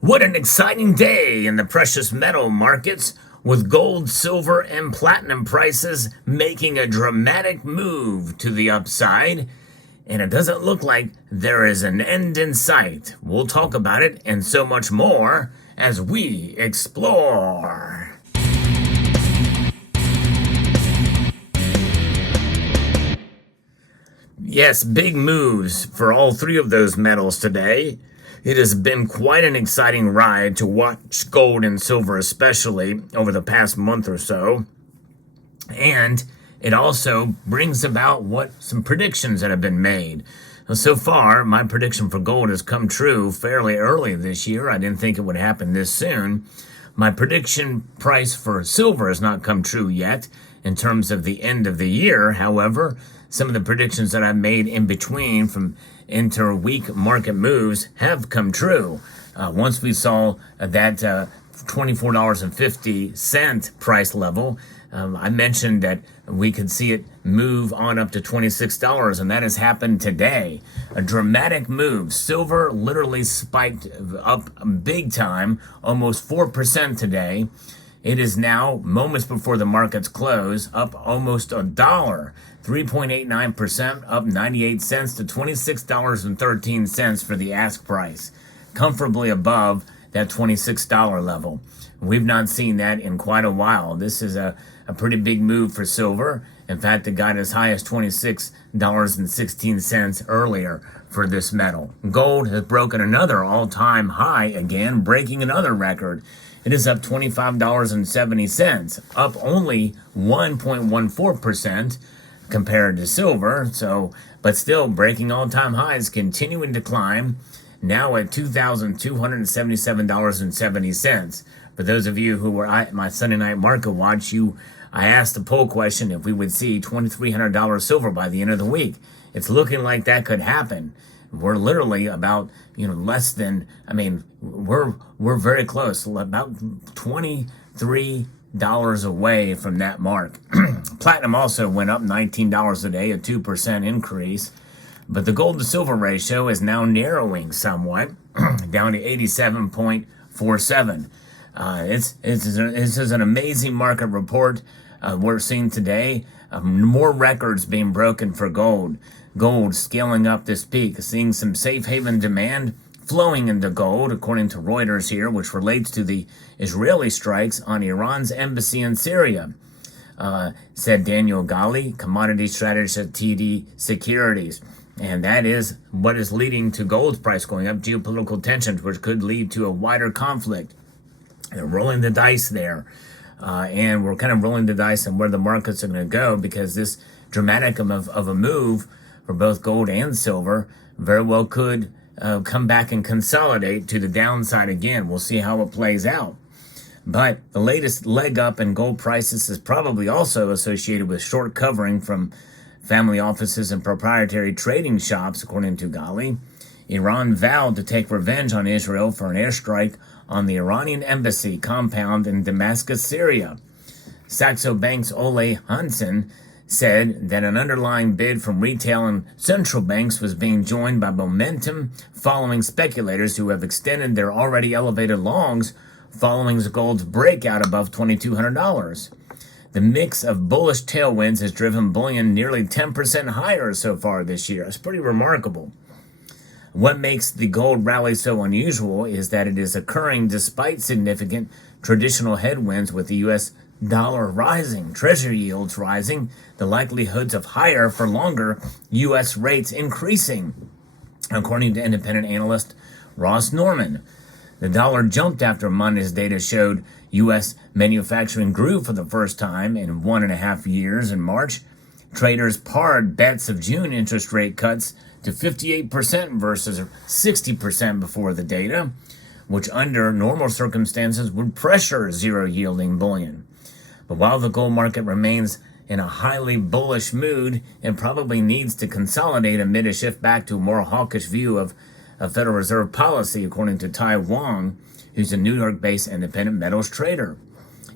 What an exciting day in the precious metal markets, with gold, silver, and platinum prices making a dramatic move to the upside. And it doesn't look like there is an end in sight. We'll talk about it and so much more as we explore. Yes, big moves for all three of those metals today. It has been quite an exciting ride to watch gold and silver, especially over the past month or so. And it also brings about some predictions that have been made. So far, my prediction for gold has come true fairly early this year. I didn't think it would happen this soon. My prediction price for silver has not come true yet in terms of the end of the year. However, some of the predictions that I made in between from inter-week market moves have come true. Once we saw that $24.50 price level, I mentioned that we could see it move on up to $26, and that has happened today. A dramatic move. Silver literally spiked up big time, almost 4% today. It is now, moments before the markets close, up almost $1, 3.89%, up 98 cents to $26.13 for the ask price, comfortably above that $26 level. We've not seen that in quite a while. This is a pretty big move for silver. In fact, it got as high as $26.16 earlier for this metal. Gold has broken another all-time high again, breaking another record. It is up $25.70, up only 1.14% compared to silver. But still breaking all-time highs, continuing to climb, now at $2,277.70. For those of you who were at my Sunday night market watch, I asked the poll question if we would see $2,300 silver by the end of the week. It's looking like that could happen. We're literally about, less than, we're very close, about $23 away from that mark. Platinum also went up $19 a day, a 2% increase. But the gold to silver ratio is now narrowing somewhat, down to 87.47. This is an amazing market report we're seeing today. More records being broken for gold. Gold scaling up this peak, seeing some safe haven demand flowing into gold, according to Reuters here, which relates to the Israeli strikes on Iran's embassy in Syria, said Daniel Gali, commodity strategist at TD Securities. And that is what is leading to gold's price going up, geopolitical tensions, which could lead to a wider conflict. They're rolling the dice there. And we're kind of rolling the dice on where the markets are going to go, because this dramatic of a move for both gold and silver very well could come back and consolidate to the downside again. We'll see how it plays out. But the latest leg up in gold prices is probably also associated with short covering from family offices and proprietary trading shops, according to Gali. Iran vowed to take revenge on Israel for an airstrike on the Iranian embassy compound in Damascus, Syria. Saxo Bank's Ole Hansen said that an underlying bid from retail and central banks was being joined by momentum following speculators who have extended their already elevated longs following gold's breakout above $2,200. The mix of bullish tailwinds has driven bullion nearly 10% higher so far this year. It's pretty remarkable. What makes the gold rally so unusual is that it is occurring despite significant traditional headwinds, with the U.S. dollar rising, treasury yields rising, the likelihoods of higher for longer U.S. rates increasing, according to independent analyst Ross Norman. The dollar jumped after Monday's data showed U.S. manufacturing grew for the first time in 1.5 years in March. Traders parred bets of June interest rate cuts to 58% versus 60% before the data, which under normal circumstances would pressure zero-yielding bullion. But while the gold market remains in a highly bullish mood, it probably needs to consolidate amid a shift back to a more hawkish view of Federal Reserve policy, according to Tai Wong, who's a New York-based independent metals trader.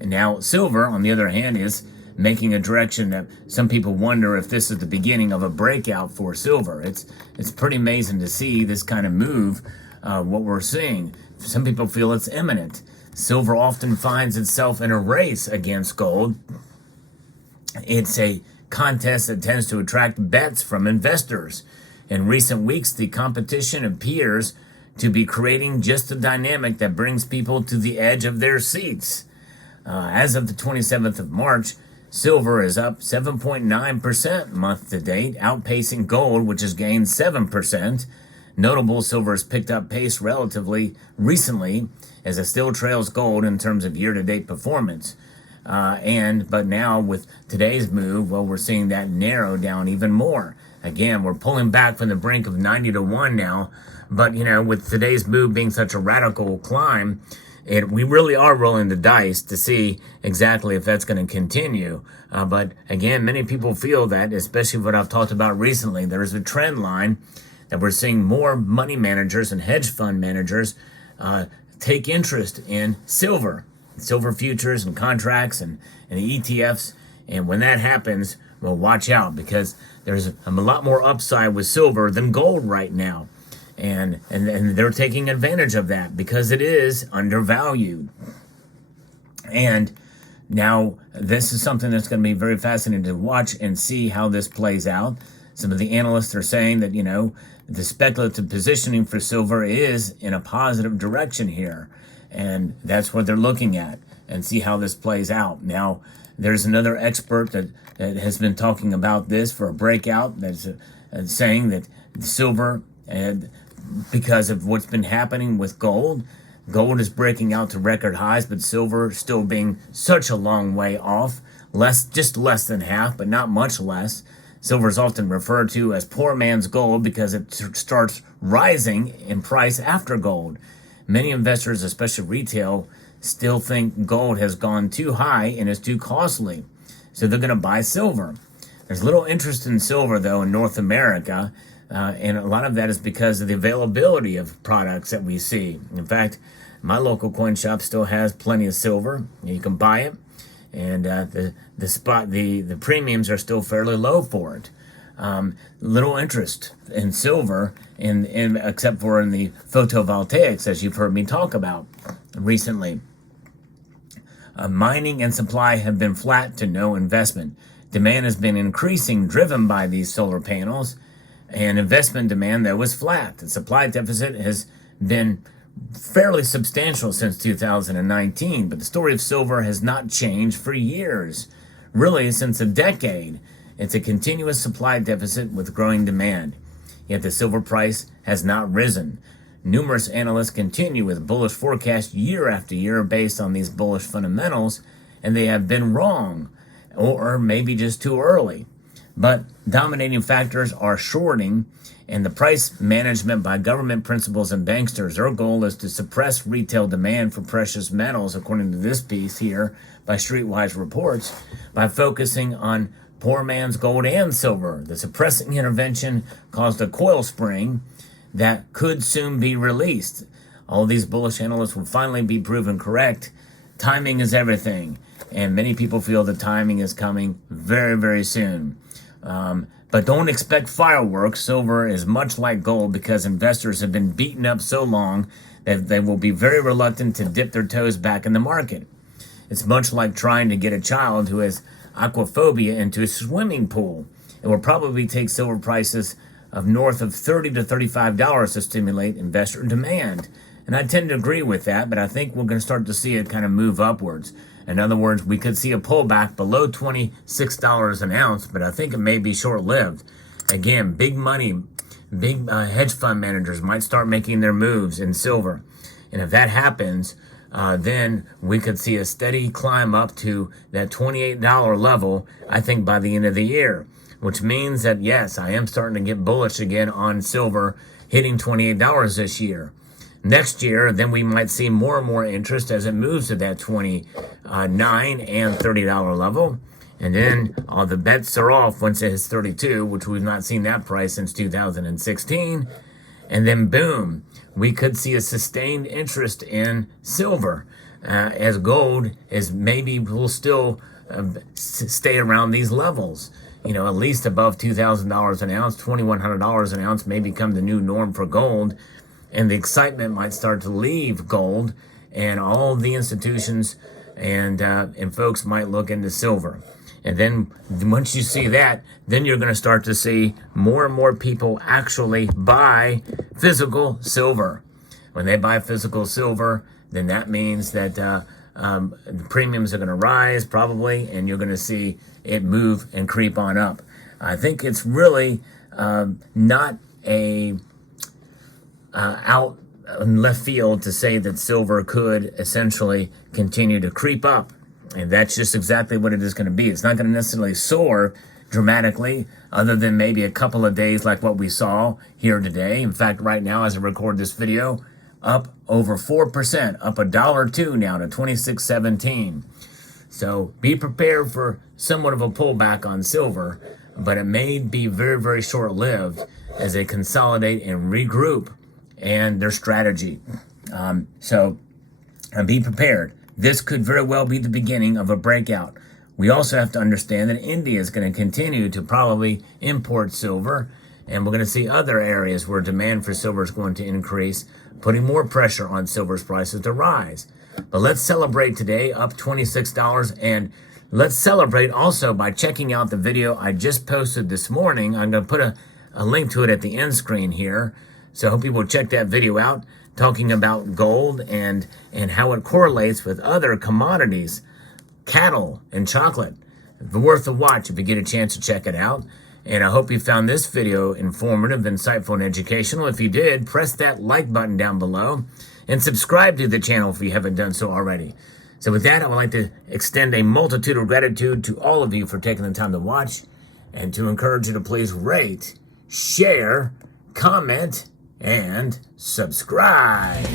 And now silver, on the other hand, is making a direction that some people wonder if this is the beginning of a breakout for silver. It's pretty amazing to see this kind of move, what we're seeing. some people feel it's imminent. Silver often finds itself in a race against gold. It's a contest that tends to attract bets from investors. In recent weeks, the competition appears to be creating just a dynamic that brings people to the edge of their seats. As of the 27th of March, silver is up 7.9% month to date, outpacing gold, which has gained 7%. Notable, silver has picked up pace relatively recently as it still trails gold in terms of year-to-date performance. But now with today's move, well, we're seeing that narrow down even more. Again, we're pulling back from the brink of 90 to 1 now. But, with today's move being such a radical climb, we really are rolling the dice to see exactly if that's going to continue. But again, many people feel that, especially what I've talked about recently, there's a trend line that we're seeing more money managers and hedge fund managers take interest in silver futures and contracts and the ETFs. And when that happens, well, watch out, because there's a lot more upside with silver than gold right now. And they're taking advantage of that because it is undervalued. And now this is something that's going to be very fascinating to watch and see how this plays out. Some of the analysts are saying that, the speculative positioning for silver is in a positive direction here. And that's what they're looking at, and see how this plays out. Now, there's another expert that has been talking about this for a breakout that's saying that silver, because of what's been happening with gold is breaking out to record highs, but silver still being such a long way off, just less than half, but not much less. Silver is often referred to as poor man's gold because it starts rising in price after gold. Many investors, especially retail, still think gold has gone too high and is too costly, so they're going to buy silver. There's little interest in silver, though, in North America, and a lot of that is because of the availability of products that we see. In fact, my local coin shop still has plenty of silver. You can buy it, and the premiums are still fairly low for it. Little interest in silver, except for in the photovoltaics, as you've heard me talk about recently. Mining and supply have been flat to no investment. Demand has been increasing, driven by these solar panels, and investment demand, though, was flat. The supply deficit has been fairly substantial since 2019, but the story of silver has not changed for years, really since a decade. It's a continuous supply deficit with growing demand, yet the silver price has not risen. Numerous analysts continue with bullish forecasts year after year based on these bullish fundamentals, and they have been wrong, or maybe just too early. But dominating factors are shorting and the price management by government principals and banksters. Their goal is to suppress retail demand for precious metals, according to this piece here by Streetwise Reports, by focusing on poor man's gold and silver. The suppressing intervention caused a coil spring that could soon be released. All these bullish analysts will finally be proven correct. Timing is everything, and many people feel the timing is coming very, very soon. But don't expect fireworks. Silver is much like gold because investors have been beaten up so long that they will be very reluctant to dip their toes back in the market. It's much like trying to get a child who has aquaphobia into a swimming pool. It will probably take silver prices of north of $30 to $35 to stimulate investor demand. And I tend to agree with that, but I think we're going to start to see it kind of move upwards. In other words, we could see a pullback below $26 an ounce, but I think it may be short-lived. Again, big money, big hedge fund managers might start making their moves in silver. And if that happens, then we could see a steady climb up to that $28 level, I think, by the end of the year, which means that, yes, I am starting to get bullish again on silver hitting $28 this year. Next year, then we might see more and more interest as it moves to that $29 and $30 level. And then all the bets are off once it hits 32, which we've not seen that price since 2016. And then boom, we could see a sustained interest in silver as gold is maybe will still stay around these levels. At least above $2,000 an ounce, $2,100 an ounce may become the new norm for gold. and the excitement might start to leave gold, and all the institutions and folks might look into silver. And then once you see that, then you're going to start to see more and more people actually buy physical silver. When they buy physical silver, then that means that the premiums are going to rise probably, and you're going to see it move and creep on up. I think it's really not a out in left field to say that silver could essentially continue to creep up. And that's just exactly what it is going to be. It's not going to necessarily soar dramatically, other than maybe a couple of days like what we saw here today. In fact, right now, as I record this video, up over 4%, up $1.02 now to 26.17. So be prepared for somewhat of a pullback on silver, but it may be very, very short-lived as they consolidate and regroup and their strategy. So be prepared. This could very well be the beginning of a breakout. We also have to understand that India is going to continue to probably import silver, and we're going to see other areas where demand for silver is going to increase, putting more pressure on silver's prices to rise. But let's celebrate today, up $26, and let's celebrate also by checking out the video I just posted this morning. I'm going to put a link to it at the end screen here, so I hope you will check that video out, talking about gold and how it correlates with other commodities, cattle and chocolate. Worth a watch if you get a chance to check it out. And I hope you found this video informative, insightful, and educational. If you did, press that like button down below and subscribe to the channel if you haven't done so already. So with that, I would like to extend a multitude of gratitude to all of you for taking the time to watch, and to encourage you to please rate, share, comment, and subscribe.